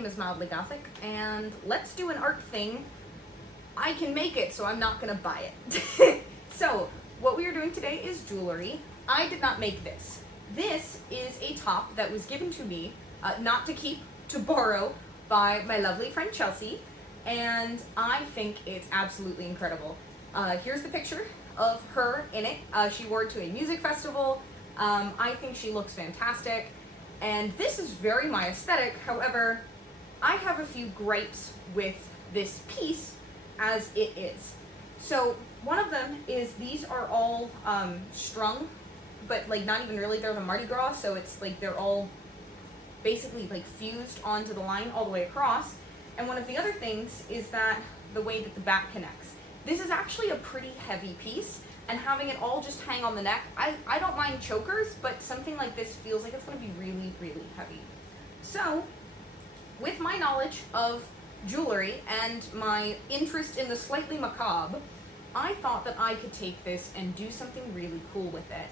name is Mildly Gothic, and let's do an art thing. I can make it, so I'm not gonna buy it. So, what we are doing today is jewelry. I did not make this. This is a top that was given to me, not to keep, to borrow, by my lovely friend Chelsea, and I think it's absolutely incredible. Here's the picture of her in it. She wore it to a music festival. I think she looks fantastic, and this is very my aesthetic. However, I have a few gripes with this piece as it is. So one of them is these are all strung, but like not even really, they're the Mardi Gras, so it's like they're all basically like fused onto the line all the way across. And one of the other things is that the way that the back connects. This is actually a pretty heavy piece, and having it all just hang on the neck, I don't mind chokers, but something like this feels like it's going to be really, really heavy. So, with my knowledge of jewelry and my interest in the slightly macabre, I thought that I could take this and do something really cool with it.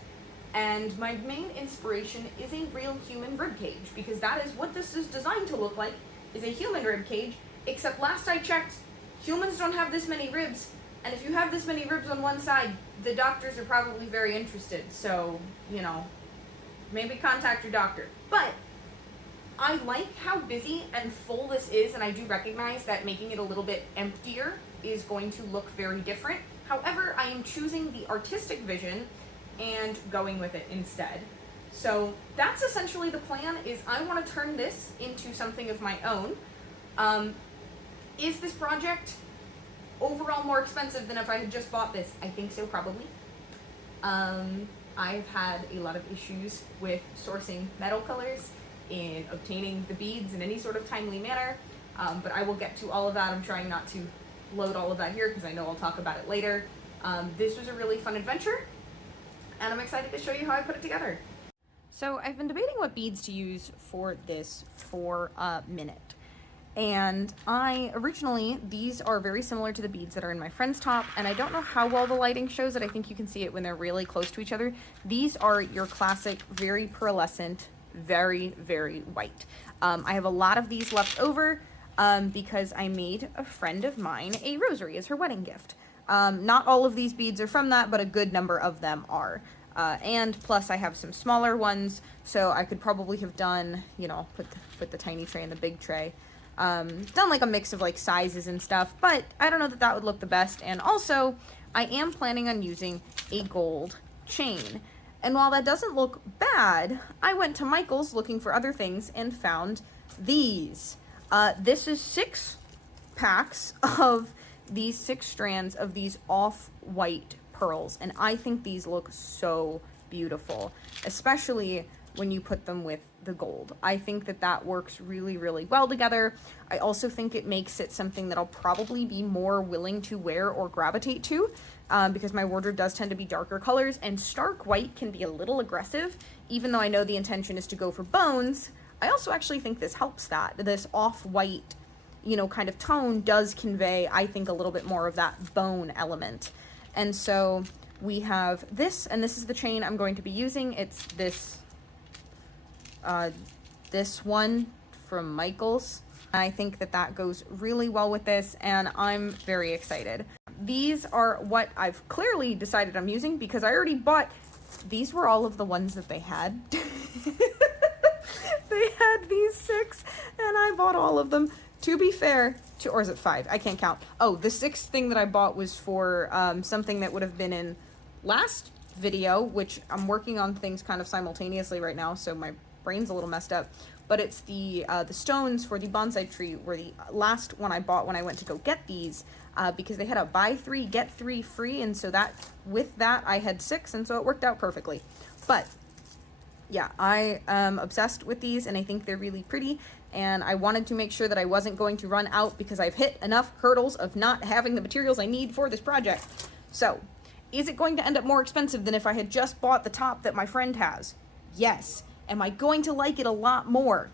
And my main inspiration is a real human ribcage, because that is what this is designed to look like, is a human ribcage, except last I checked, humans don't have this many ribs, and if you have this many ribs on one side, the doctors are probably very interested, so, you know, maybe contact your doctor. But I like how busy and full this is, and I do recognize that making it a little bit emptier is going to look very different. However, I am choosing the artistic vision and going with it instead. So that's essentially the plan, is I want to turn this into something of my own. Is this project overall more expensive than if I had just bought this? I think so, probably. I've had a lot of issues with sourcing metal colors, in obtaining the beads in any sort of timely manner, but I will get to all of that. I'm trying not to load all of that here because I know I'll talk about it later. This was a really fun adventure, and I'm excited to show you how I put it together. So I've been debating what beads to use for this for a minute. And these are very similar to the beads that are in my friend's top, and I don't know how well the lighting shows it. I think you can see it when they're really close to each other. These are your classic, very pearlescent, very, very white. I have a lot of these left over because I made a friend of mine a rosary as her wedding gift. Not all of these beads are from that, but a good number of them are. And plus I have some smaller ones, so I could probably have done, you know, put the tiny tray and the big tray. Done like a mix of like sizes and stuff, but I don't know that that would look the best. And also, I am planning on using a gold chain. And while that doesn't look bad, I went to Michael's looking for other things and found these. This is 6 packs of these 6 strands of these off-white pearls, and I think these look so beautiful, especially when you put them with the gold. I think that that works really, really well together. I also think it makes it something that I'll probably be more willing to wear or gravitate to, because my wardrobe does tend to be darker colors, and stark white can be a little aggressive. Even though I know the intention is to go for bones, I also actually think this helps that. This off-white, you know, kind of tone does convey, I think, a little bit more of that bone element. And so we have this, and this is the chain I'm going to be using. It's this one from Michael's. I think that that goes really well with this, and I'm very excited. These are what I've clearly decided I'm using, because I already bought, these were all of the ones that they had. They had these 6, and I bought all of them. To be fair, or is it 5? I can't count. Oh, the 6th thing that I bought was for something that would have been in last video, which I'm working on things kind of simultaneously right now, so my brain's a little messed up. But it's the stones for the bonsai tree were the last one I bought when I went to go get these, because they had a buy 3, get 3 free, and so that, with that, I had 6, and so it worked out perfectly. But yeah, I am obsessed with these, and I think they're really pretty, and I wanted to make sure that I wasn't going to run out, because I've hit enough hurdles of not having the materials I need for this project. So, is it going to end up more expensive than if I had just bought the top that my friend has? Yes. Am I going to like it a lot more?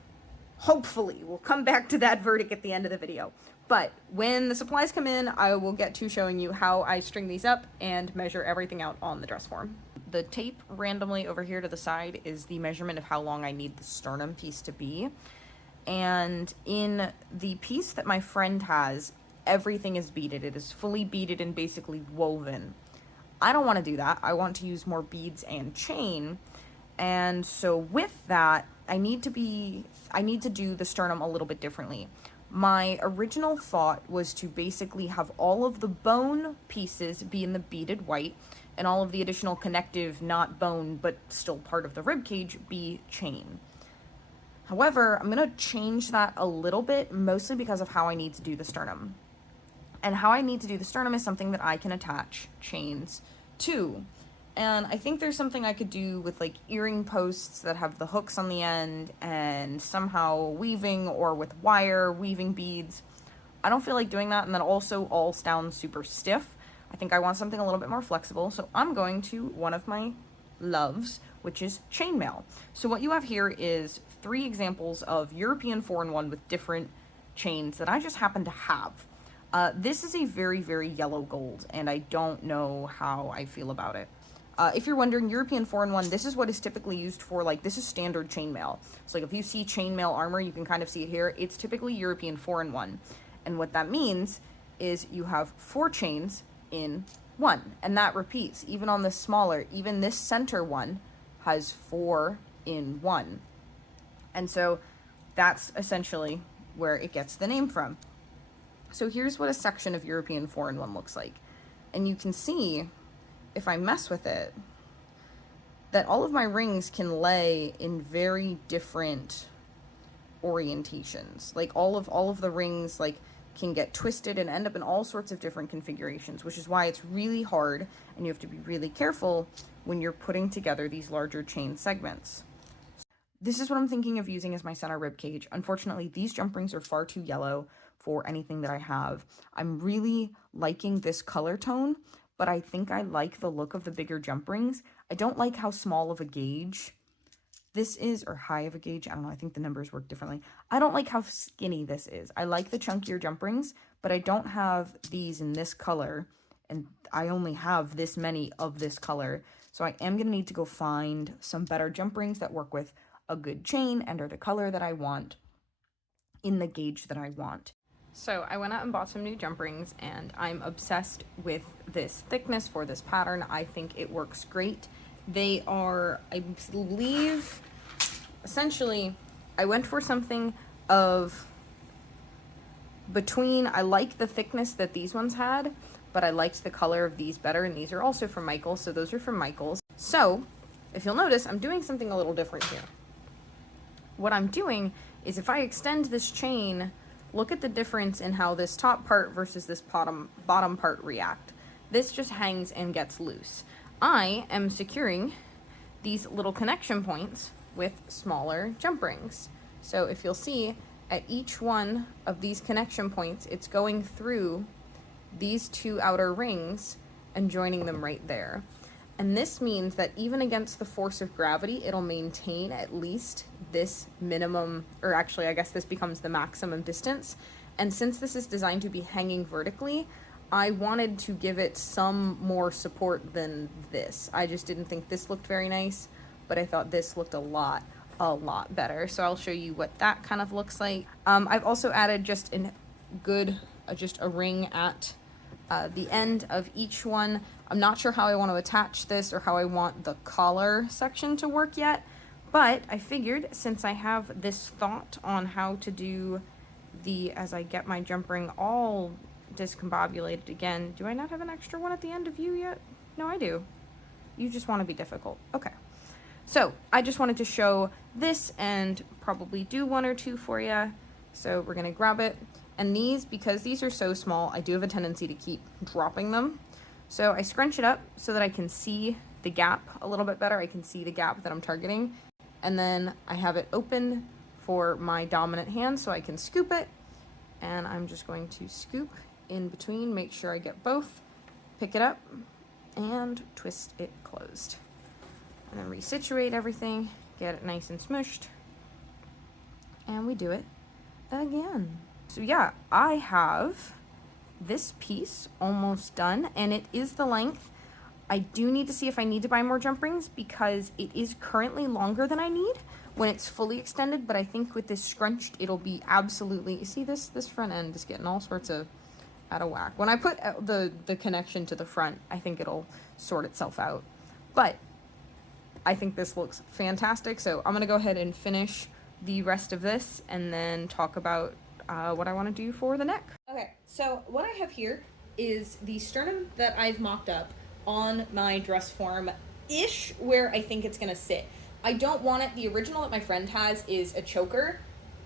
Hopefully. We'll come back to that verdict at the end of the video. But when the supplies come in, I will get to showing you how I string these up and measure everything out on the dress form. The tape randomly over here to the side is the measurement of how long I need the sternum piece to be. And in the piece that my friend has, everything is beaded. It is fully beaded and basically woven. I don't want to do that. I want to use more beads and chain. And so with that, I need to do the sternum a little bit differently. My original thought was to basically have all of the bone pieces be in the beaded white and all of the additional connective, not bone, but still part of the rib cage, be chain. However, I'm going to change that a little bit, mostly because of how I need to do the sternum. And how I need to do the sternum is something that I can attach chains to. And I think there's something I could do with like earring posts that have the hooks on the end and somehow weaving, or with wire weaving beads. I don't feel like doing that, and that also all sounds super stiff. I think I want something a little bit more flexible, so I'm going to one of my loves, which is chainmail. So what you have here is 3 examples of European 4-in-1 with different chains that I just happen to have. This is a very, very yellow gold, and I don't know how I feel about it. If you're wondering, European 4-in-1, this is what is typically used for, like, this is standard chainmail. So, like, if you see chainmail armor, you can kind of see it here. It's typically European 4-in-1. And what that means is you have 4 chains in 1. And that repeats, even on this smaller, even this center one has 4 in 1. And so that's essentially where it gets the name from. So here's what a section of European 4-in-1 looks like. And you can see, if I mess with it, that all of my rings can lay in very different orientations. Like all of the rings like can get twisted and end up in all sorts of different configurations, which is why it's really hard and you have to be really careful when you're putting together these larger chain segments. This is what I'm thinking of using as my center rib cage. Unfortunately, these jump rings are far too yellow for anything that I have. I'm really liking this color tone, but I think I like the look of the bigger jump rings. I don't like how small of a gauge this is, or high of a gauge. I don't know, I think the numbers work differently. I don't like how skinny this is. I like the chunkier jump rings, but I don't have these in this color, and I only have this many of this color. So I am gonna need to go find some better jump rings that work with a good chain and are the color that I want in the gauge that I want. So I went out and bought some new jump rings, and I'm obsessed with this thickness for this pattern. I think it works great. They are, I believe, essentially, I went for something of between, I like the thickness that these ones had, but I liked the color of these better, and these are also from Michaels, so those are from Michaels. So, if you'll notice, I'm doing something a little different here. What I'm doing is if I extend this chain, look at the difference in how this top part versus this bottom part react. This just hangs and gets loose. I am securing these little connection points with smaller jump rings. So if you'll see, at each one of these connection points, it's going through these 2 outer rings and joining them right there. And this means that even against the force of gravity, it'll maintain at least this minimum, or actually I guess this becomes the maximum distance. And since this is designed to be hanging vertically, I wanted to give it some more support than this. I just didn't think this looked very nice, but I thought this looked a lot better. So I'll show you what that kind of looks like. I've also added just a ring at the end of each one. I'm not sure how I want to attach this or how I want the collar section to work yet, but I figured since I have this thought on how to do as I get my jump ring all discombobulated again. Do I not have an extra one at the end of you yet? No, I do. You just want to be difficult. Okay. So I just wanted to show this and probably do 1 or 2 for you. So we're going to grab it. And these, because these are so small, I do have a tendency to keep dropping them. So I scrunch it up so that I can see the gap a little bit better. I can see the gap that I'm targeting. And then I have it open for my dominant hand so I can scoop it. And I'm just going to scoop in between, make sure I get both, pick it up, and twist it closed. And then resituate everything, get it nice and smushed. And we do it again. So yeah, I have this piece almost done, and it is the length. I do need to see if I need to buy more jump rings because it is currently longer than I need, when it's fully extended, but I think with this scrunched, it'll be absolutely, you see this front end is getting all sorts of out of whack. When I put the connection to the front, I think it'll sort itself out. But I think this looks fantastic, so I'm gonna go ahead and finish the rest of this and then talk about what I want to do for the neck. Okay, so what I have here is the sternum that I've mocked up on my dress form-ish where I think it's gonna sit. I don't want it, the original that my friend has is a choker,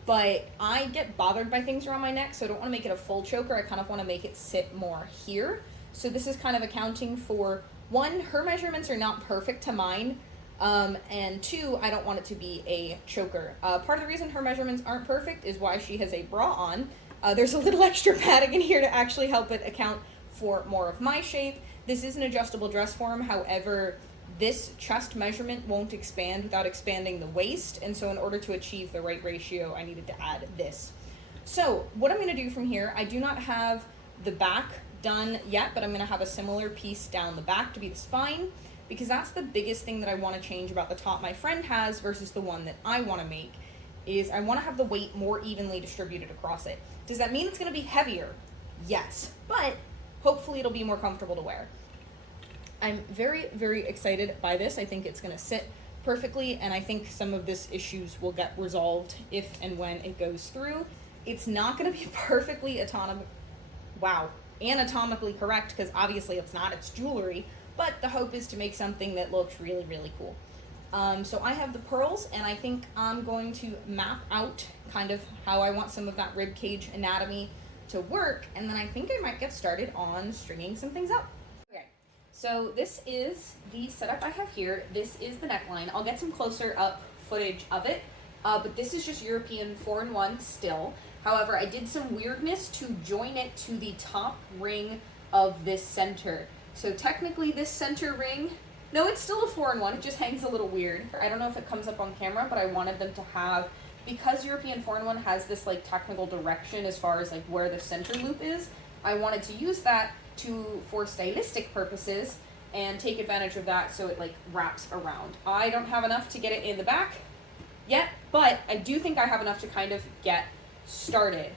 but I get bothered by things around my neck, so I don't want to make it a full choker. I kind of want to make it sit more here. So this is kind of accounting for, one, her measurements are not perfect to mine, and two, I don't want it to be a choker. Part of the reason her measurements aren't perfect is why she has a bra on. There's a little extra padding in here to actually help it account for more of my shape. This is an adjustable dress form, however, this chest measurement won't expand without expanding the waist, and so in order to achieve the right ratio, I needed to add this. So what I'm going to do from here, I do not have the back done yet, but I'm going to have a similar piece down the back to be the spine, because that's the biggest thing that I want to change about the top my friend has versus the one that I want to make, is I want to have the weight more evenly distributed across it. Does that mean it's going to be heavier? Yes, but hopefully it'll be more comfortable to wear. I'm very, very excited by this. I think it's going to sit perfectly, and I think some of this issues will get resolved if and when it goes through. It's not going to be perfectly anatomically correct, because obviously it's not, it's jewelry, but the hope is to make something that looks really, really cool. So I have the pearls, and I think I'm going to map out kind of how I want some of that rib cage anatomy to work, and then I think I might get started on stringing some things up. So this is the setup I have here. This is the neckline. I'll get some closer up footage of it, but this is just European 4-in-1 still. However, I did some weirdness to join it to the top ring of this center. So technically this center ring, no, it's still a 4-in-1, it just hangs a little weird. I don't know if it comes up on camera, but I wanted them to have, because European 4-in-1 has this like technical direction as far as like where the center loop is, I wanted to use that for stylistic purposes and take advantage of that so it like wraps around. I don't have enough to get it in the back yet, but I do think I have enough to kind of get started.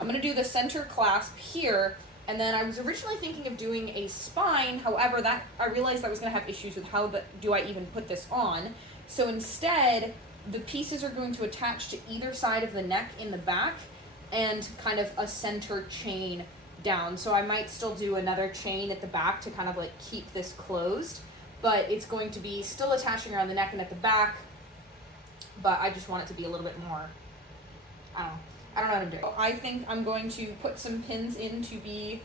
I'm going to do the center clasp here, and then I was originally thinking of doing a spine. However, that I realized I was going to have issues with how do I even put this on. So instead, the pieces are going to attach to either side of the neck in the back and kind of a center chain down. So I might still do another chain at the back to kind of like keep this closed, but it's going to be still attaching around the neck and at the back, but I just want it to be a little bit more, I don't know how to do it. I think I'm going to put some pins in to be,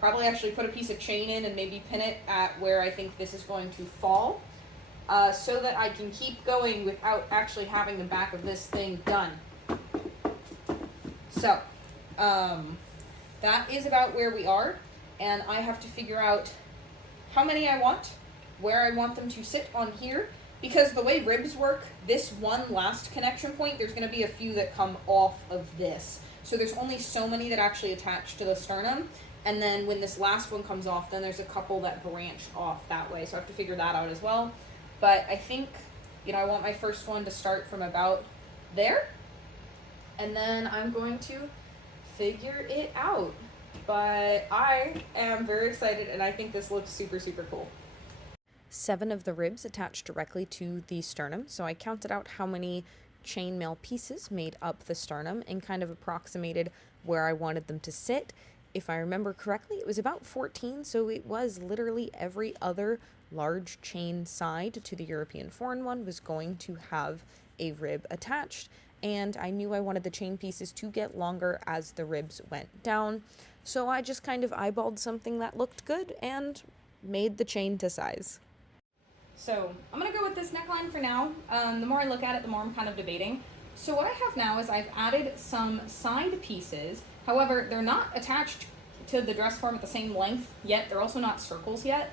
probably actually put a piece of chain in and maybe pin it at where I think this is going to fall, so that I can keep going without actually having the back of this thing done. So, that is about where we are, and I have to figure out how many I want, where I want them to sit on here, because the way ribs work, this one last connection point, there's going to be a few that come off of this. So there's only so many that actually attach to the sternum, and then when this last one comes off, then there's a couple that branch off that way, so I have to figure that out as well. But I think, I want my first one to start from about there, and then I'm going to figure it out. But I am very excited, and I think this looks super, super cool. 7 of the ribs attached directly to the sternum, so I counted out how many chainmail pieces made up the sternum and kind of approximated where I wanted them to sit. If I remember correctly, it was about 14, so it was literally every other large chain side to the European 4-in-1 was going to have a rib attached, and I knew I wanted the chain pieces to get longer as the ribs went down, so I just kind of eyeballed something that looked good and made the chain to size. So I'm going to go with this neckline for now. The more I look at it, the more I'm kind of debating. So what I have now is I've added some side pieces. However, they're not attached to the dress form at the same length yet. They're also not circles yet.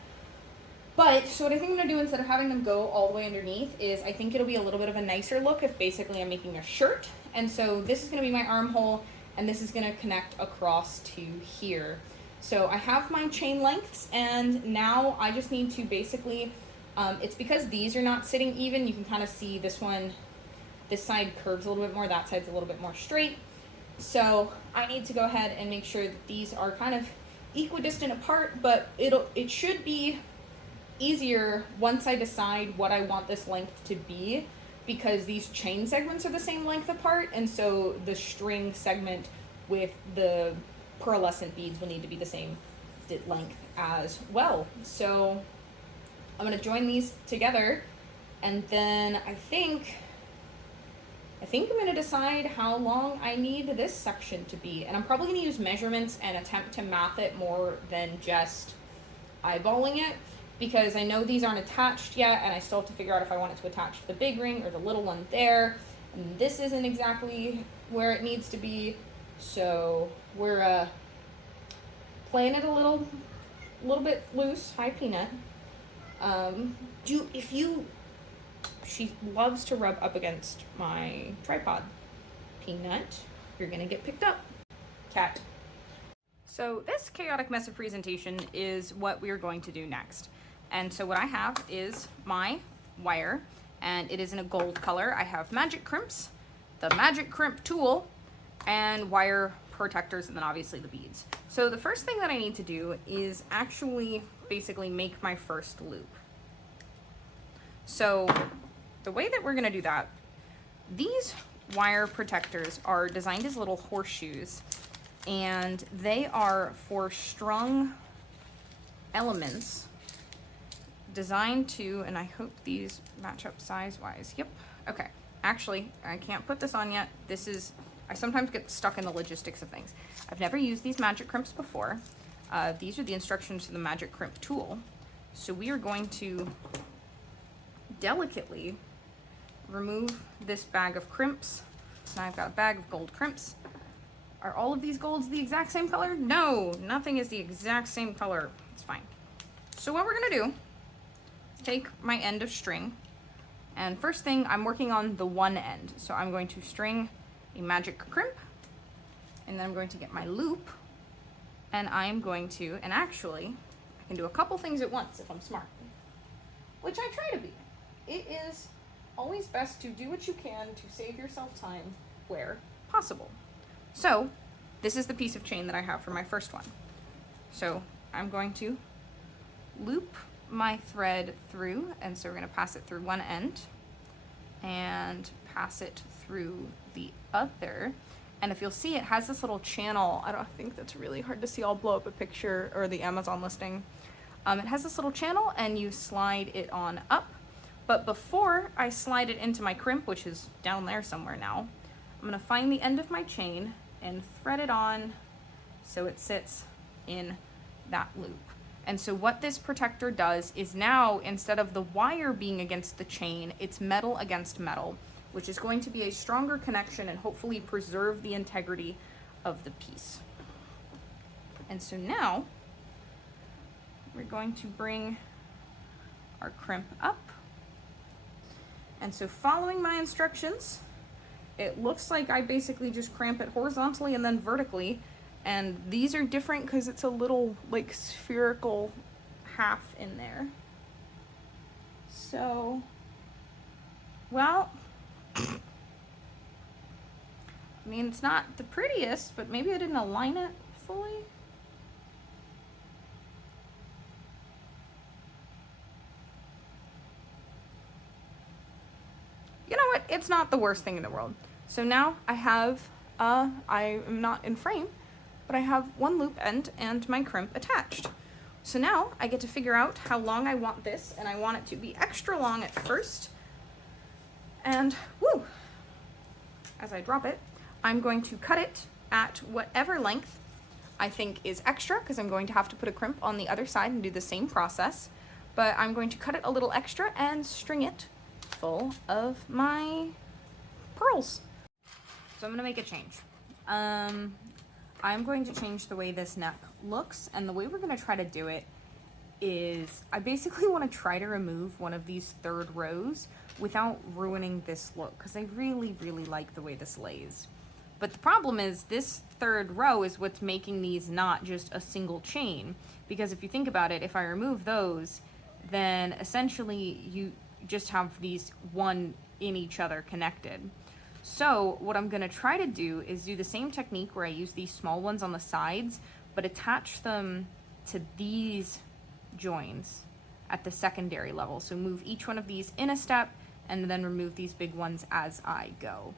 But, so what I think I'm going to do instead of having them go all the way underneath is I think it'll be a little bit of a nicer look if basically I'm making a shirt. And so this is going to be my armhole, and this is going to connect across to here. So I have my chain lengths, and now I just need to basically, it's because these are not sitting even, you can kind of see this one This side curves a little bit more, that side's a little bit more straight. So I need to go ahead and make sure that these are kind of equidistant apart, but it should be easier once I decide what I want this length to be, because these chain segments are the same length apart, and so the string segment with the pearlescent beads will need to be the same length as well. So I'm going to join these together, and then I think I'm going to decide how long I need this section to be, and I'm probably going to use measurements and attempt to math it more than just eyeballing it, because I know these aren't attached yet, and I still have to figure out if I want it to attach to the big ring or the little one there, and this isn't exactly where it needs to be, so we're playing it a little bit loose. Hi, Peanut. She loves to rub up against my tripod. Peanut, you're gonna get picked up. Cat. So this chaotic mess of presentation is what we are going to do next. And so what I have is my wire, and it is in a gold color. I have magic crimps, the magic crimp tool, and wire protectors, and then obviously the beads. So the first thing that I need to do is actually basically make my first loop. So the way that we're gonna do that, these wire protectors are designed as little horseshoes, and they are for strung elements designed to, and I hope these match up size-wise. Yep, okay. Actually, I can't put this on yet. I sometimes get stuck in the logistics of things. I've never used these magic crimps before. These are the instructions to the magic crimp tool. So we are going to delicately remove this bag of crimps. So now I've got a bag of gold crimps. Are all of these golds the exact same color? No, nothing is the exact same color. It's fine. So what we're gonna do is take my end of string, and first thing, I'm working on the one end. So I'm going to string a magic crimp, and then I'm going to get my loop, and I'm going to, and actually, I can do a couple things at once if I'm smart, which I try to be. It is always best to do what you can to save yourself time where possible. So this is the piece of chain that I have for my first one. So I'm going to loop my thread through, and so we're going to pass it through one end and pass it through the other. And if you'll see, it has this little channel. I don't think that's really hard to see. I'll blow up a picture or the Amazon listing. It has this little channel, and you slide it on up. But before I slide it into my crimp, which is down there somewhere now, I'm going to find the end of my chain and thread it on so it sits in that loop. And so what this protector does is now, instead of the wire being against the chain, it's metal against metal, which is going to be a stronger connection and hopefully preserve the integrity of the piece. And so now we're going to bring our crimp up. And so following my instructions, it looks like I basically just cramp it horizontally and then vertically. And these are different because it's a little like spherical half in there. So, well, I mean, it's not the prettiest, but maybe I didn't align it fully. You know what? It's not the worst thing in the world. So now I have, I am not in frame, but I have one loop end and my crimp attached. So now I get to figure out how long I want this, and I want it to be extra long at first. And woo, as I drop it, I'm going to cut it at whatever length I think is extra, because I'm going to have to put a crimp on the other side and do the same process. But I'm going to cut it a little extra and string it full of my pearls. So I'm gonna make a change. I'm going to change the way this neck looks, and the way we're gonna try to do it is I basically want to try to remove one of these third rows without ruining this look, because I really, really like the way this lays. But the problem is this third row is what's making these not just a single chain, because if you think about it, if I remove those, then essentially you just have these one in each other connected. So what I'm gonna try to do is do the same technique where I use these small ones on the sides, but attach them to these joins at the secondary level. So move each one of these in a step and then remove these big ones as I go.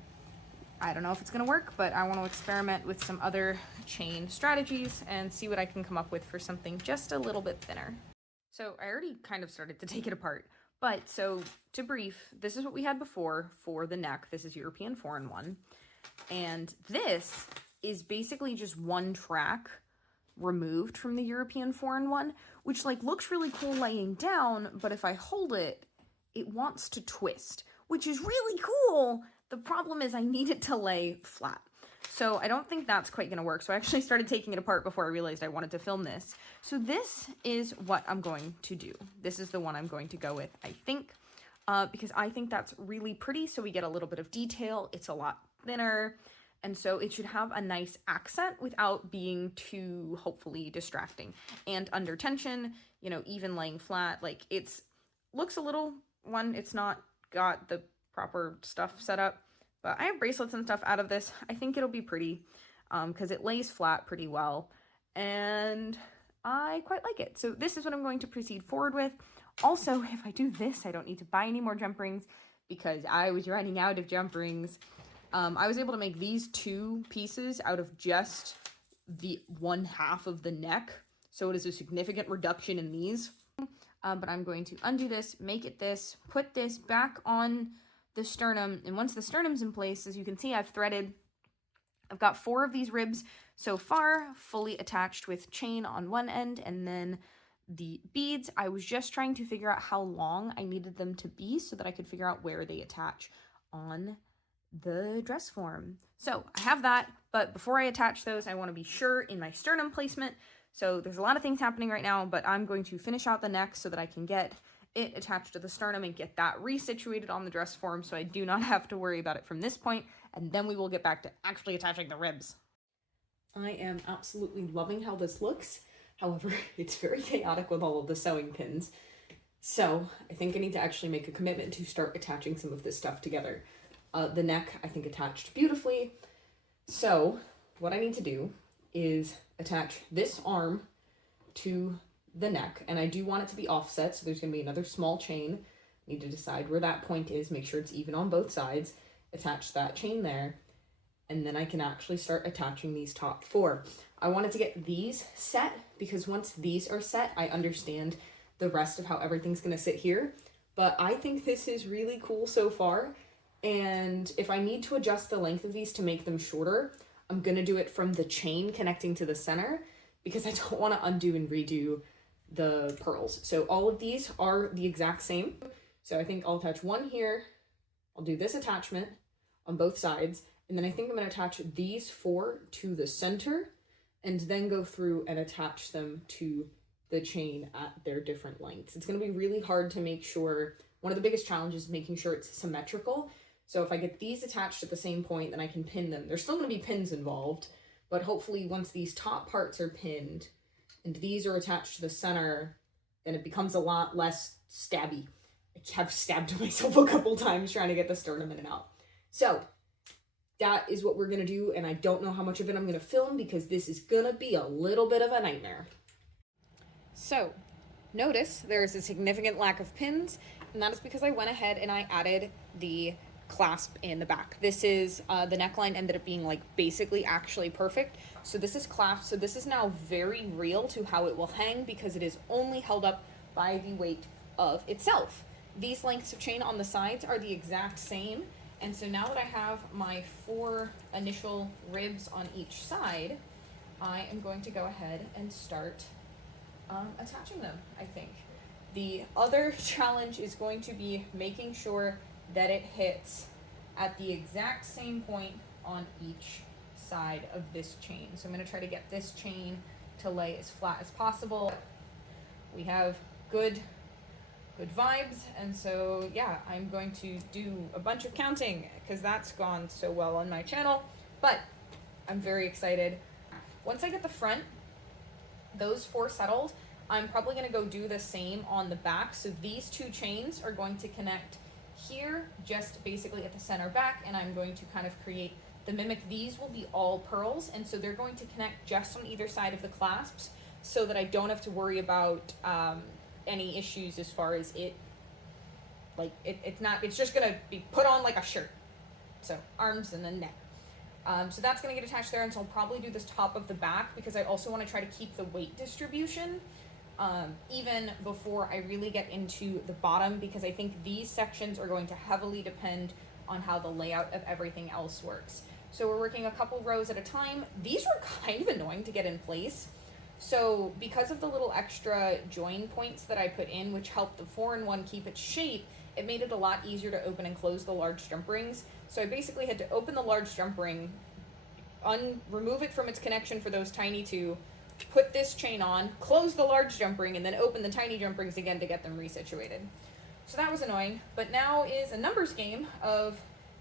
I don't know if it's gonna work, but I want to experiment with some other chain strategies and see what I can come up with for something just a little bit thinner. So I already kind of started to take it apart, but so to brief, this is what we had before for the neck. This is European foreign one. And this is basically just one track removed from the European foreign one, which like looks really cool laying down, but if I hold it, it wants to twist, which is really cool. The problem is I need it to lay flat. So I don't think that's quite gonna work. So I actually started taking it apart before I realized I wanted to film this. So this is what I'm going to do. This is the one I'm going to go with, I think, because I think that's really pretty. So we get a little bit of detail. It's a lot thinner. And so it should have a nice accent without being too, hopefully, distracting. And under tension, you know, even laying flat, like looks a little, it's not got the proper stuff set up, but I have bracelets and stuff out of this. I think it'll be pretty because it lays flat pretty well and I quite like it. So this is what I'm going to proceed forward with. Also, if I do this, I don't need to buy any more jump rings because I was running out of jump rings. I was able to make these two pieces out of just the 1/2 of the neck. So it is a significant reduction in these. But I'm going to undo this, make it this, put this back on the sternum. And once the sternum's in place, as you can see, I've got 4 of these ribs so far, fully attached with chain on one end, and then the beads. I was just trying to figure out how long I needed them to be so that I could figure out where they attach on the dress form. So I have that, but before I attach those, I want to be sure in my sternum placement. So there's a lot of things happening right now, but I'm going to finish out the neck so that I can get it attached to the sternum and get that resituated on the dress form so I do not have to worry about it from this point, and then we will get back to actually attaching the ribs. I am absolutely loving how this looks. However, it's very chaotic with all of the sewing pins. So I think I need to actually make a commitment to start attaching some of this stuff together. The neck, I think, attached beautifully. So what I need to do is attach this arm to the neck, and I do want it to be offset, so there's going to be another small chain. I need to decide where that point is, make sure it's even on both sides, attach that chain there, and then I can actually start attaching these top 4. I wanted to get these set because once these are set, I understand the rest of how everything's going to sit here, but I think this is really cool so far, and if I need to adjust the length of these to make them shorter, I'm going to do it from the chain connecting to the center because I don't want to undo and redo the pearls. So all of these are the exact same. So I think I'll attach one here. I'll do this attachment on both sides. And then I think I'm going to attach these 4 to the center and then go through and attach them to the chain at their different lengths. It's going to be really hard to make sure. One of the biggest challenges is making sure it's symmetrical. So if I get these attached at the same point, then I can pin them. There's still going to be pins involved, but hopefully once these top parts are pinned and these are attached to the center, then it becomes a lot less stabby. I have stabbed myself a couple times trying to get the sternum in and out. So that is what we're going to do, and I don't know how much of it I'm going to film because this is going to be a little bit of a nightmare. So notice there's a significant lack of pins, and that is because I went ahead and I added the clasp in the back. This is the neckline ended up being like basically actually perfect. So this is clasped. So this is now very real to how it will hang because it is only held up by the weight of itself. These lengths of chain on the sides are the exact same. And so now that I have my 4 initial ribs on each side, I am going to go ahead and start attaching them, I think. The other challenge is going to be making sure that it hits at the exact same point on each side of this chain. So I'm going to try to get this chain to lay as flat as possible. We have good vibes, and so yeah, I'm going to do a bunch of counting because that's gone so well on my channel, but I'm very excited. Once I get the front, those 4 settled, I'm probably going to go do the same on the back. So these 2 chains are going to connect here, just basically at the center back, and I'm going to kind of create the mimic. These will be all pearls, and so they're going to connect just on either side of the clasps so that I don't have to worry about any issues as far as it, like, it's just gonna be put on like a shirt. So arms and then neck. So that's gonna get attached there, and so I'll probably do this top of the back because I also wanna try to keep the weight distribution even before I really get into the bottom, because I think these sections are going to heavily depend on how the layout of everything else works. So we're working a couple rows at a time. These were kind of annoying to get in place. So because of the little extra join points that I put in, which helped the 4-in-1 keep its shape, it made it a lot easier to open and close the large jump rings. So I basically had to open the large jump ring, remove it from its connection for those tiny two, put this chain on, close the large jump ring, and then open the tiny jump rings again to get them resituated. So that was annoying, but now is a numbers game of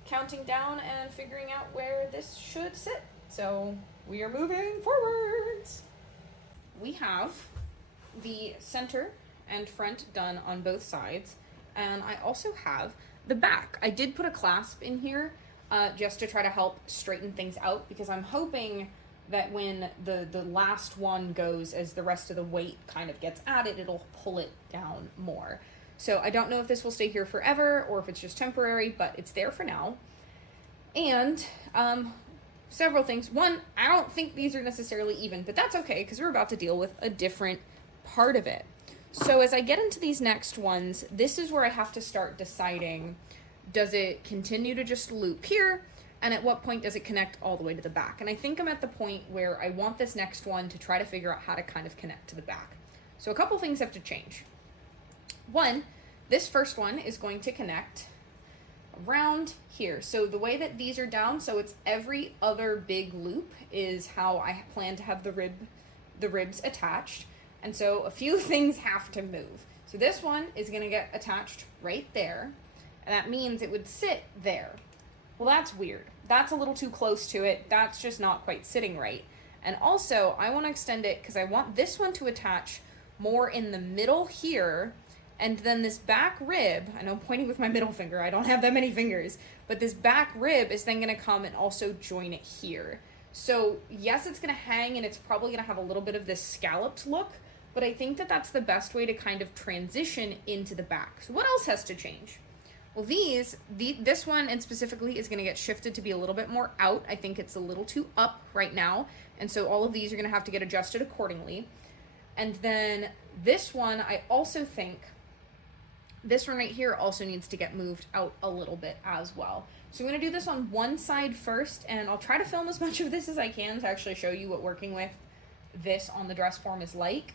counting down and figuring out where this should sit. So we are moving forwards. We have the center and front done on both sides, and I also have the back. I did put a clasp in here just to try to help straighten things out, because I'm hoping that when the last one goes, as the rest of the weight kind of gets added, it'll pull it down more. So I don't know if this will stay here forever or if it's just temporary, but it's there for now. And several things. One, I don't think these are necessarily even, but that's okay because we're about to deal with a different part of it. So as I get into these next ones, this is where I have to start deciding, does it continue to just loop here? And at what point does it connect all the way to the back? And I think I'm at the point where I want this next one to try to figure out how to kind of connect to the back. So a couple things have to change. One, this first one is going to connect around here. So the way that these are down, so it's every other big loop is how I plan to have the ribs attached. And so a few things have to move. So this one is going to get attached right there, and that means it would sit there. Well, that's weird. That's a little too close to it. That's just not quite sitting right. And also, I want to extend it because I want this one to attach more in the middle here, and then this back rib, I know I'm pointing with my middle finger, I don't have that many fingers, but this back rib is then going to come and also join it here. So yes, it's going to hang and it's probably going to have a little bit of this scalloped look, but I think that that's the best way to kind of transition into the back. So what else has to change? Well, this one and specifically is going to get shifted to be a little bit more out. I think it's a little too up right now, and so all of these are going to have to get adjusted accordingly. And then this one, I also think this one right here also needs to get moved out a little bit as well. So I'm going to do this on one side first, and I'll try to film as much of this as I can to actually show you what working with this on the dress form is like.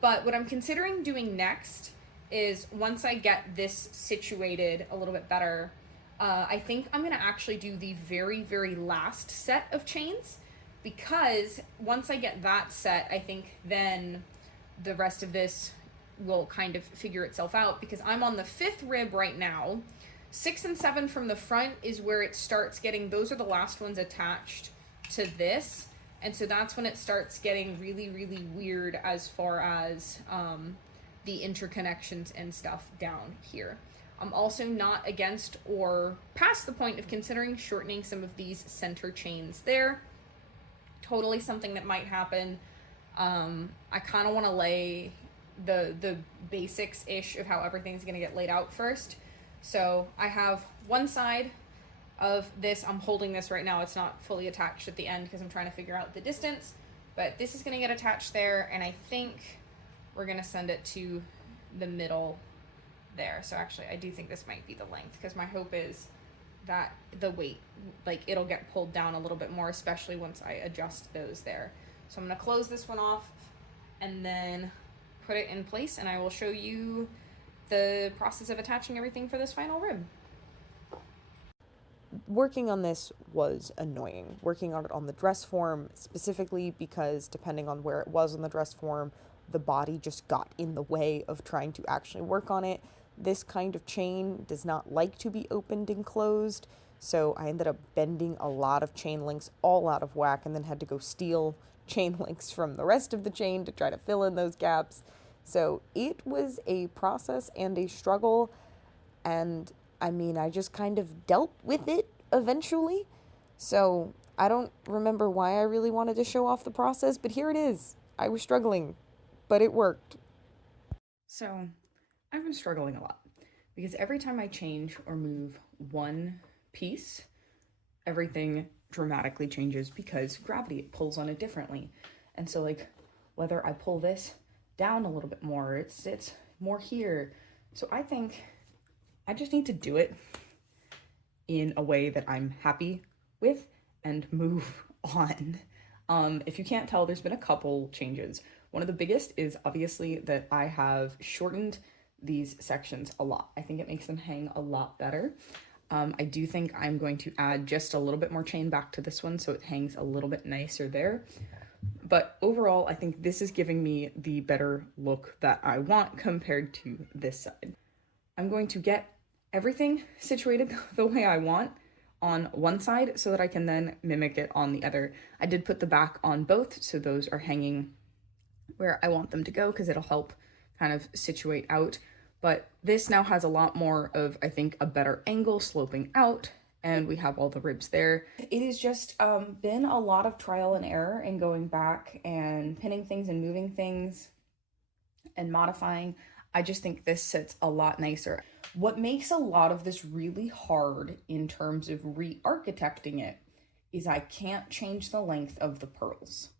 But what I'm considering doing next is, once I get this situated a little bit better, I think I'm going to actually do the very, very last set of chains, because once I get that set, I think then the rest of this will kind of figure itself out, because I'm on the 5th rib right now. 6 and 7 from the front is where it starts getting, those are the last ones attached to this, and so that's when it starts getting really, really weird as far as the interconnections and stuff down here. I'm also not against or past the point of considering shortening some of these center chains there. Totally something that might happen. I kind of want to lay the basics-ish of how everything's going to get laid out first. So I have one side of this. I'm holding this right now. It's not fully attached at the end because I'm trying to figure out the distance, but this is going to get attached there, and I think we're going to send it to the middle there. So actually, I do think this might be the length, because my hope is that the weight, like, it'll get pulled down a little bit more, especially once I adjust those there. So I'm going to close this one off and then put it in place, and I will show you the process of attaching everything for this final rib. Working on this was annoying. Working on it on the dress form, specifically because depending on where it was on the dress form, the body just got in the way of trying to actually work on it. This kind of chain does not like to be opened and closed, so I ended up bending a lot of chain links all out of whack, and then had to go steal chain links from the rest of the chain to try to fill in those gaps. So it was a process and a struggle, and I mean, I just kind of dealt with it eventually. So I don't remember why I really wanted to show off the process, but here it is. I was struggling, but it worked. So I've been struggling a lot because every time I change or move one piece, everything dramatically changes because gravity pulls on it differently. And so like whether I pull this down a little bit more, it's more here. So I think I just need to do it in a way that I'm happy with and move on. If you can't tell, there's been a couple changes. One of the biggest is obviously that I have shortened these sections a lot. I think it makes them hang a lot better. I do think I'm going to add just a little bit more chain back to this one so it hangs a little bit nicer there. But overall, I think this is giving me the better look that I want compared to this side. I'm going to get everything situated the way I want on one side so that I can then mimic it on the other. I did put the back on both, so those are hanging where I want them to go because it'll help kind of situate out. But this now has a lot more of, I think, a better angle sloping out, and we have all the ribs there. It has just been a lot of trial and error in going back and pinning things and moving things and modifying. I just think this sits a lot nicer. What makes a lot of this really hard in terms of re-architecting it is I can't change the length of the pearls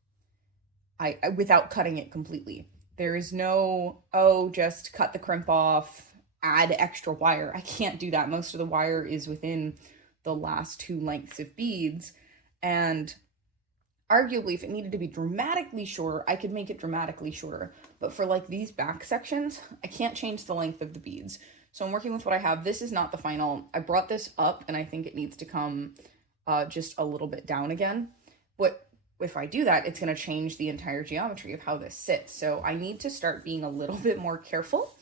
I without cutting it completely. There is no, oh, just cut the crimp off, add extra wire. I can't do that. Most of the wire is within the last two lengths of beads. And arguably, if it needed to be dramatically shorter, I could make it dramatically shorter. But for like these back sections, I can't change the length of the beads. So I'm working with what I have. This is not the final. I brought this up and I think it needs to come just a little bit down again. But if I do that, it's going to change the entire geometry of how this sits. So I need to start being a little bit more careful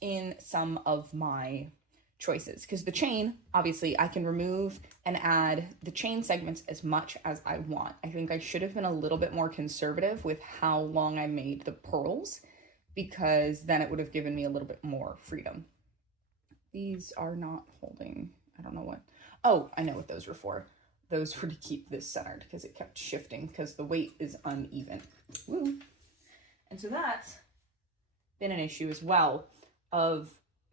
in some of my choices, because the chain, obviously I can remove and add the chain segments as much as I want. I think I should have been a little bit more conservative with how long I made the pearls, because then it would have given me a little bit more freedom. These are not holding, I don't know what. Oh, I know what those were for. Those were to keep this centered because it kept shifting because the weight is uneven. Woo. And so that's been an issue as well of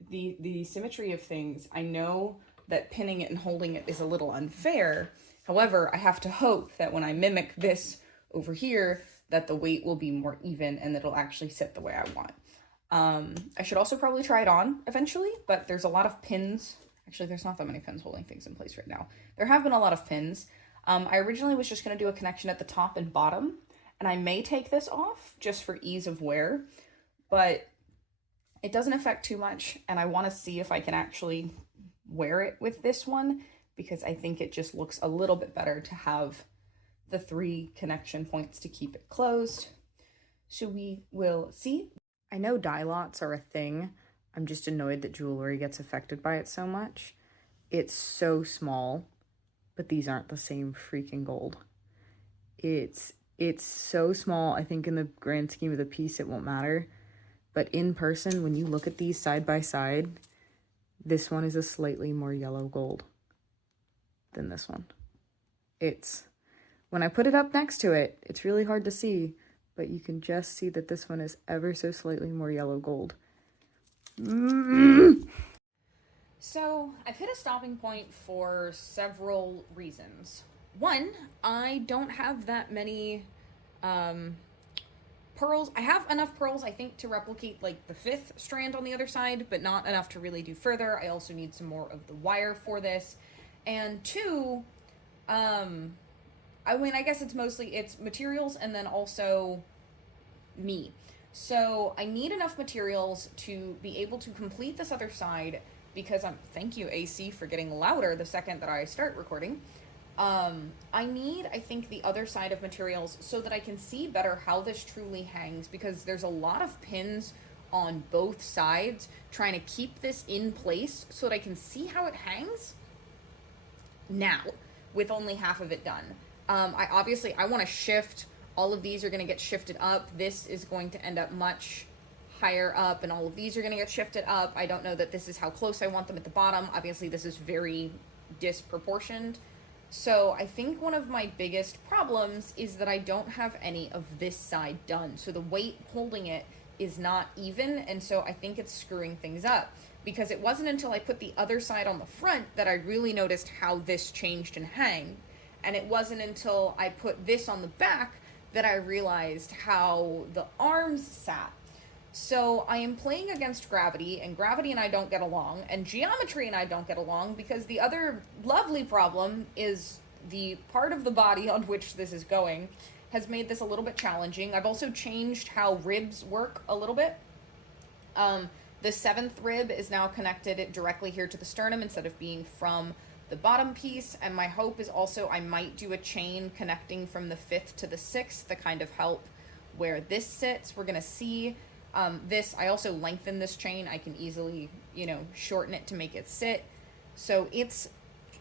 the symmetry of things. I know that pinning it and holding it is a little unfair. However, I have to hope that when I mimic this over here, that the weight will be more even and that it'll actually sit the way I want. I should also probably try it on eventually, but there's a lot of pins. Actually, there's not that many pins holding things in place right now. There have been a lot of pins. I originally was just going to do a connection at the top and bottom, and I may take this off just for ease of wear, but it doesn't affect too much, and I want to see if I can actually wear it with this one, because I think it just looks a little bit better to have the 3 connection points to keep it closed. So we will see. I know dye lots are a thing. I'm just annoyed that jewelry gets affected by it so much. It's so small, but these aren't the same freaking gold. It's so small. I think in the grand scheme of the piece, it won't matter. But in person, when you look at these side by side, this one is a slightly more yellow gold than this one. When I put it up next to it, it's really hard to see, but you can just see that this one is ever so slightly more yellow gold. So I've hit a stopping point for several reasons. One, I don't have that many pearls. I have enough pearls, I think, to replicate like the 5th strand on the other side, but not enough to really do further. I also need some more of the wire for this. And 2, I mean, I guess it's materials and then also me. So I need enough materials to be able to complete this other side, because thank you AC for getting louder the second that I start recording. I need, I think, the other side of materials so that I can see better how this truly hangs, because there's a lot of pins on both sides trying to keep this in place so that I can see how it hangs now with only half of it done. I want to shift. All of these are going to get shifted up. This is going to end up much higher up and all of these are going to get shifted up. I don't know that this is how close I want them at the bottom. Obviously this is very disproportioned. So I think one of my biggest problems is that I don't have any of this side done. So the weight holding it is not even, and so I think it's screwing things up. Because it wasn't until I put the other side on the front that I really noticed how this changed and hang. And it wasn't until I put this on the back that I realized how the arms sat. So I am playing against gravity, and gravity and I don't get along, and geometry and I don't get along, because the other lovely problem is the part of the body on which this is going has made this a little bit challenging. I've also changed how ribs work a little bit. The 7th rib is now connected directly here to the sternum instead of being from the bottom piece, and my hope is also I might do a chain connecting from the 5th to the 6th to kind of help where this sits. We're gonna see this. I also lengthen this chain. I can easily, you know, shorten it to make it sit. So it's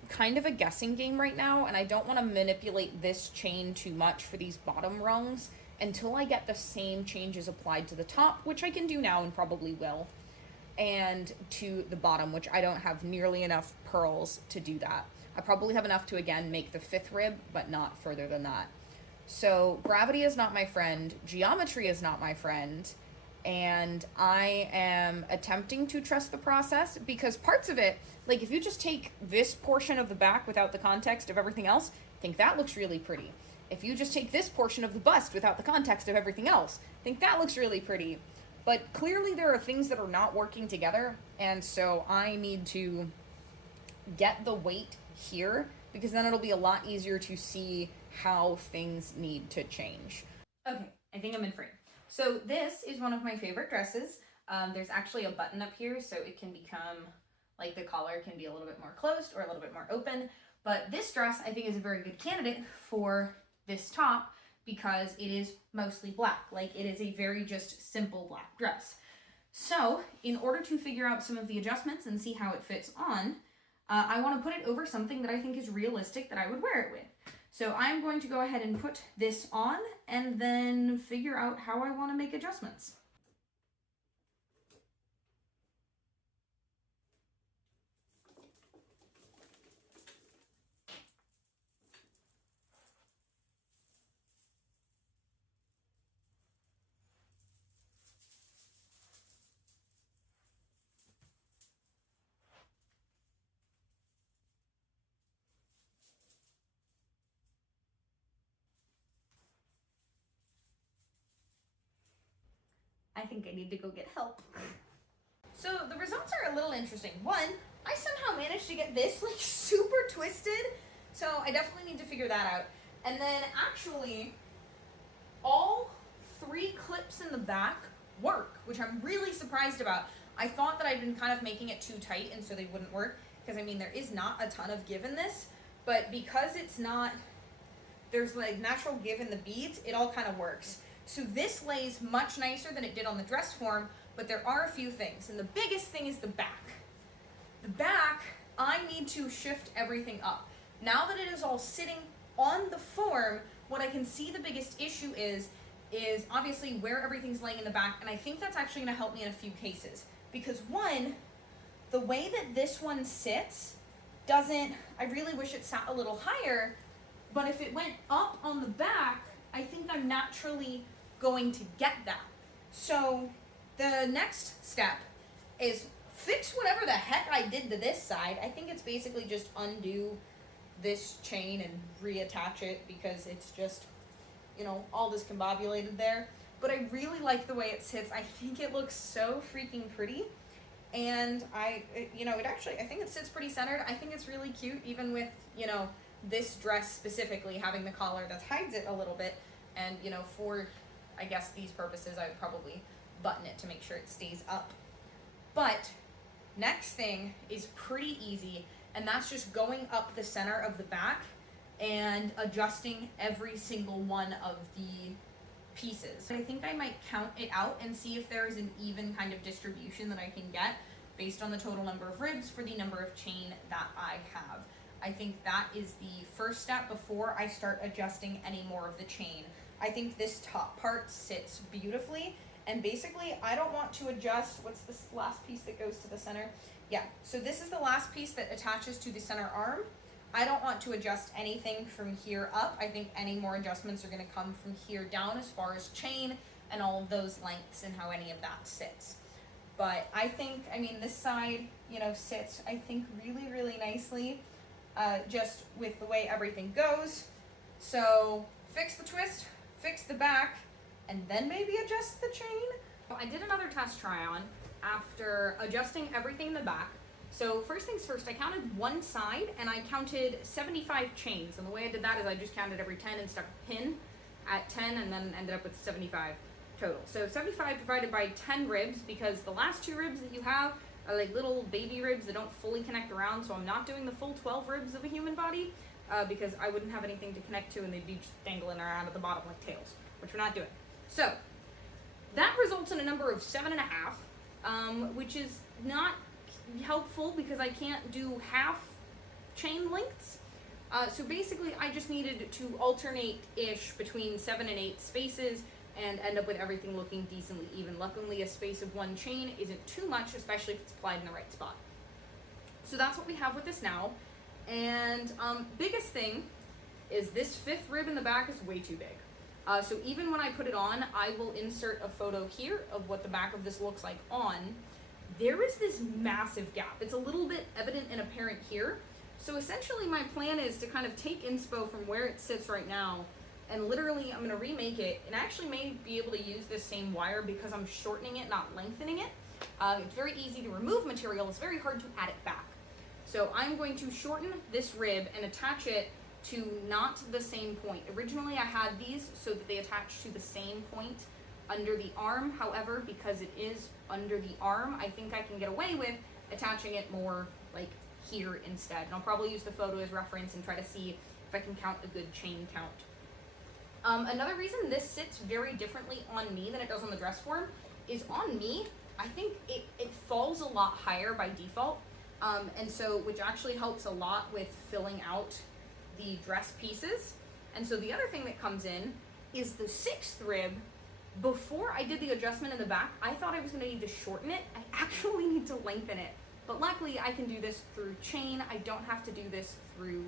kind of a guessing game right now, and I don't want to manipulate this chain too much for these bottom rungs until I get the same changes applied to the top, which I can do now and probably will, and to the bottom, which I don't have nearly enough pearls to do that. I probably have enough to, again, make the 5th rib, but not further than that. So gravity is not my friend, geometry is not my friend, and I am attempting to trust the process, because parts of it, like if you just take this portion of the back without the context of everything else, I think that looks really pretty. If you just take this portion of the bust without the context of everything else, I think that looks really pretty. But clearly there are things that are not working together, and so I need to get the weight here, because then it'll be a lot easier to see how things need to change. Okay, I think I'm in frame. So this is one of my favorite dresses. There's actually a button up here, so it can become, like the collar can be a little bit more closed or a little bit more open. But this dress I think is a very good candidate for this top, because it is mostly black. Like, it is a very just simple black dress. So in order to figure out some of the adjustments and see how it fits on, I want to put it over something that I think is realistic that I would wear it with. So I'm going to go ahead and put this on and then figure out how I want to make adjustments. I think I need to go get help. So the results are a little interesting. One, I somehow managed to get this like super twisted, so I definitely need to figure that out. And then actually, all 3 clips in the back work, which I'm really surprised about. I thought that I'd been kind of making it too tight and so they wouldn't work, because I mean there is not a ton of give in this, but because it's not, there's like natural give in the beads, it all kind of works. So this lays much nicer than it did on the dress form, but there are a few things. And the biggest thing is the back. The back, I need to shift everything up. Now that it is all sitting on the form, what I can see the biggest issue is obviously where everything's laying in the back, and I think that's actually gonna help me in a few cases. Because one, the way that this one sits doesn't, I really wish it sat a little higher, but if it went up on the back, I think I'm naturally going to get that. So the next step is fix whatever the heck I did to this side. I think it's basically just undo this chain and reattach it, because it's just, you know, all discombobulated there. But I really like the way it sits. I think it looks so freaking pretty. And I think it sits pretty centered. I think it's really cute, even with, you know, this dress specifically having the collar that hides it a little bit. And, you know, for, I guess, these purposes, I would probably button it to make sure it stays up. But next thing is pretty easy, and that's just going up the center of the back and adjusting every single one of the pieces. I think I might count it out and see if there is an even kind of distribution that I can get based on the total number of ribs for the number of chain that I have. I think that is the first step before I start adjusting any more of the chain. I think this top part sits beautifully, And basically, I don't want to adjust, what's this last piece that goes to the center? Yeah, so this is the last piece that attaches to the center arm. I don't want to adjust anything from here up. I think any more adjustments are gonna come from here down as far as chain and all of those lengths and how any of that sits. But I think, I mean, this side, you know, sits, I think, really, really nicely, just with the way everything goes. So fix the twist, fix the back, and then maybe adjust the chain. I did another test try on after adjusting everything in the back. So first things first, I counted one side and I counted 75 chains. And the way I did that is I just counted every 10 and stuck a pin at 10 and then ended up with 75 total. So 75 divided by 10 ribs, because the last 2 ribs that you have are like little baby ribs that don't fully connect around. So I'm not doing the full 12 ribs of a human body because I wouldn't have anything to connect to and they'd be just dangling around at the bottom like tails, which we're not doing. So that results in a number of 7.5, which is not helpful because I can't do half chain lengths. So basically I just needed to alternate-ish between 7 and 8 spaces and end up with everything looking decently even. Luckily, a space of 1 chain isn't too much, especially if it's applied in the right spot. So that's what we have with this now. And biggest thing is this 5th rib in the back is way too big. So even when I put it on, I will insert a photo here of what the back of this looks like on. There is this massive gap. It's a little bit evident and apparent here. So essentially my plan is to kind of take inspo from where it sits right now and literally I'm gonna remake it, and I actually may be able to use this same wire because I'm shortening it, not lengthening it. It's very easy to remove material, it's very hard to add it back. So I'm going to shorten this rib and attach it to not the same point. Originally I had these so that they attach to the same point under the arm. However, because it is under the arm, I think I can get away with attaching it more like here instead. And I'll probably use the photo as reference and try to see if I can count a good chain count. Another reason this sits very differently on me than it does on the dress form is on me, I think it falls a lot higher by default. And so, which actually helps a lot with filling out the dress pieces. And so the other thing that comes in is the 6th rib. Before I did the adjustment in the back, I thought I was gonna need to shorten it. I actually need to lengthen it. But luckily I can do this through chain. I don't have to do this through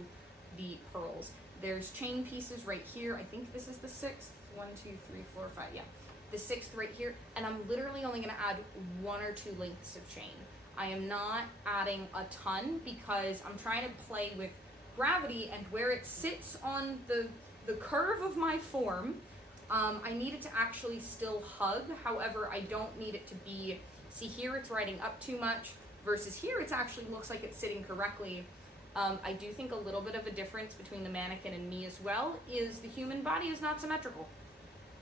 the pearls. There's chain pieces right here. I think this is the 6th. 1, 2, 3, 4, 5, yeah. The 6th right here. And I'm literally only gonna add 1 or 2 lengths of chain. I am not adding a ton because I'm trying to play with gravity and where it sits on the curve of my form. I need it to actually still hug. However, I don't need it to be, see here it's riding up too much versus here it's actually looks like it's sitting correctly. I do think a little bit of a difference between the mannequin and me as well is the human body is not symmetrical.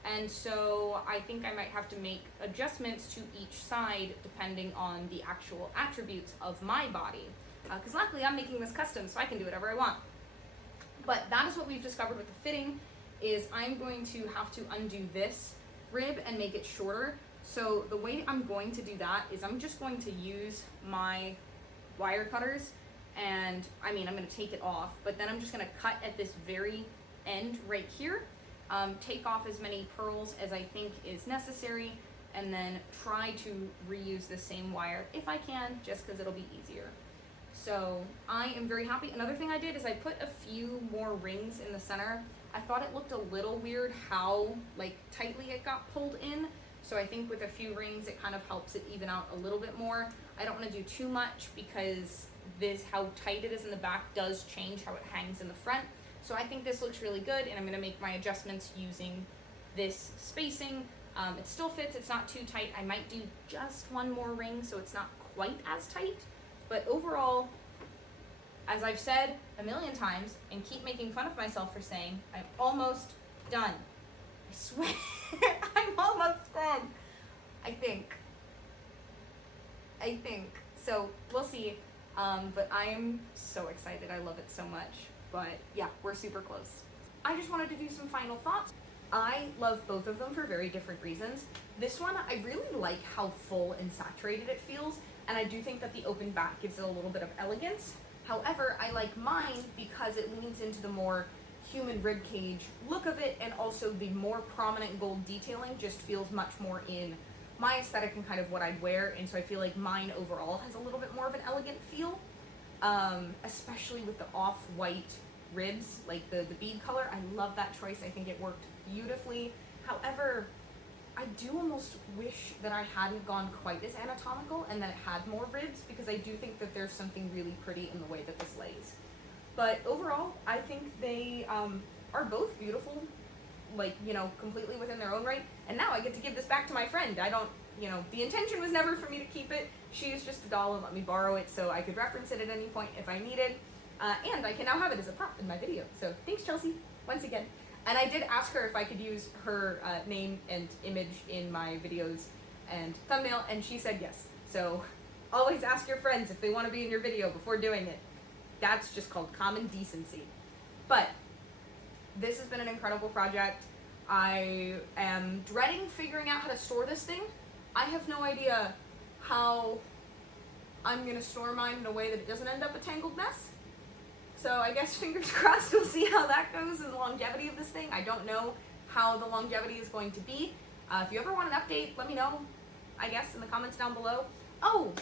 And so I think I might have to make adjustments to each side depending on the actual attributes of my body. Because luckily I'm making this custom so I can do whatever I want. But that is what we've discovered with the fitting, is I'm going to have to undo this rib and make it shorter. So the way I'm going to do that is I'm just going to use my wire cutters and I'm going to take it off, but then I'm just going to cut at this very end right here, take off as many pearls as I think is necessary, and then try to reuse the same wire if I can, just because it'll be easier. So I am very happy. Another thing I did is I put a few more rings in the center. I thought it looked a little weird how tightly it got pulled in. So I think with a few rings, it kind of helps it even out a little bit more. I don't want to do too much because how tight it is in the back does change how it hangs in the front. So I think this looks really good, and I'm going to make my adjustments using this spacing. It still fits, it's not too tight. I might do just 1 more ring so it's not quite as tight. But overall, as I've said a million times and keep making fun of myself for saying, I'm almost done. I swear, I'm almost done. I think. So we'll see. But I am so excited. I love it so much. But yeah, we're super close. I just wanted to do some final thoughts. I love both of them for very different reasons. This one, I really like how full and saturated it feels, and I do think that the open back gives it a little bit of elegance. However, I like mine because it leans into the more human ribcage look of it, and also the more prominent gold detailing just feels much more in my aesthetic and kind of what I'd wear, and so I feel like mine overall has a little bit more of an elegant feel, especially with the off-white ribs, like the bead color. I love that choice. I think it worked beautifully. However, I do almost wish that I hadn't gone quite as anatomical and that it had more ribs, because I do think that there's something really pretty in the way that this lays. But overall, I think they are both beautiful, like, you know, completely within their own right. And now I get to give this back to my friend. I don't, you know, the intention was never for me to keep it. She is just a doll and let me borrow it so I could reference it at any point if I needed. And I can now have it as a prop in my video. So thanks, Chelsea, once again. And I did ask her if I could use her name and image in my videos and thumbnail, and she said yes. So always ask your friends if they want to be in your video before doing it. That's just called common decency. But this has been an incredible project. I am dreading figuring out how to store this thing. I have no idea how I'm gonna store mine in a way that it doesn't end up a tangled mess. So I guess fingers crossed, we'll see how that goes in the longevity of this thing. I don't know how the longevity is going to be. If you ever want an update, let me know, I guess, in the comments down below. Oh,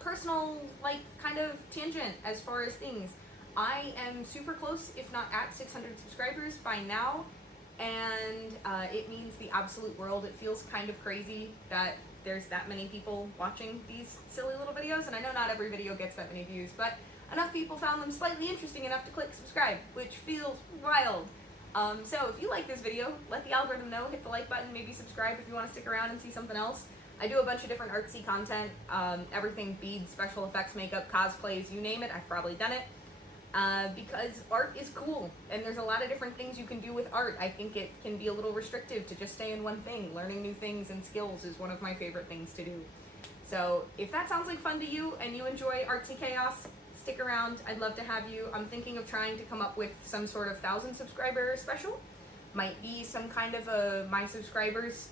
personal, like, kind of tangent as far as things. I am super close, if not at 600 subscribers by now, and it means the absolute world. It feels kind of crazy that there's that many people watching these silly little videos, and I know not every video gets that many views, but enough people found them slightly interesting enough to click subscribe, which feels wild. So if you like this video, let the algorithm know, hit the like button, maybe subscribe if you want to stick around and see something else. I do a bunch of different artsy content, everything beads, special effects, makeup, cosplays, you name it, I've probably done it. Because art is cool, and there's a lot of different things you can do with art. I think it can be a little restrictive to just stay in one thing. Learning new things and skills is one of my favorite things to do. So if that sounds like fun to you and you enjoy artsy chaos, stick around. I'd love to have you. I'm thinking of trying to come up with some sort of 1,000 subscriber special. Might be some kind of a my subscribers,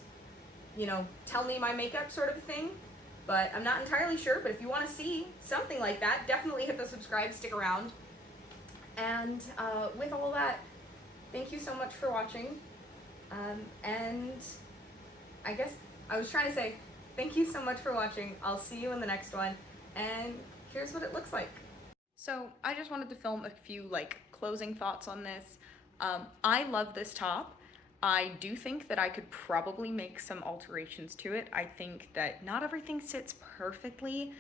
you know, tell me my makeup sort of thing. But I'm not entirely sure. But if you want to see something like that, definitely hit the subscribe, stick around. And with all that, thank you so much for watching. And I guess I was trying to say, thank you so much for watching. I'll see you in the next one. And here's what it looks like. So I just wanted to film a few like closing thoughts on this. I love this top. I do think that I could probably make some alterations to it. I think that not everything sits perfectly.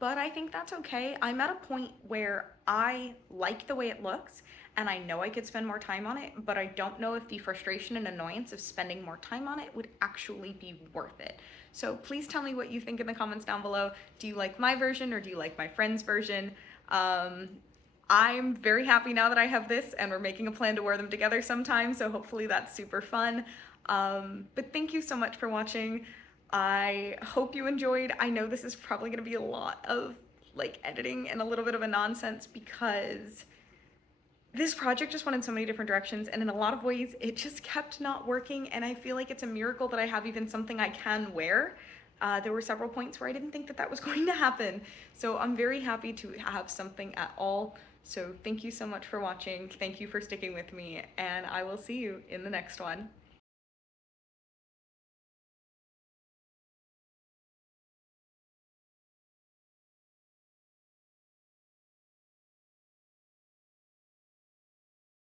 But I think that's okay. I'm at a point where I like the way it looks, and I know I could spend more time on it, but I don't know if the frustration and annoyance of spending more time on it would actually be worth it. So please tell me what you think in the comments down below. Do you like my version or do you like my friend's version? I'm very happy now that I have this, and we're making a plan to wear them together sometime, so hopefully that's super fun. But thank you so much for watching. I hope you enjoyed. I know this is probably gonna be a lot of like editing and a little bit of a nonsense, because this project just went in so many different directions, and in a lot of ways it just kept not working, and I feel like it's a miracle that I have even something I can wear. There were several points where I didn't think that that was going to happen, so I'm very happy to have something at all. So thank you so much for watching, thank you for sticking with me, and I will see you in the next one.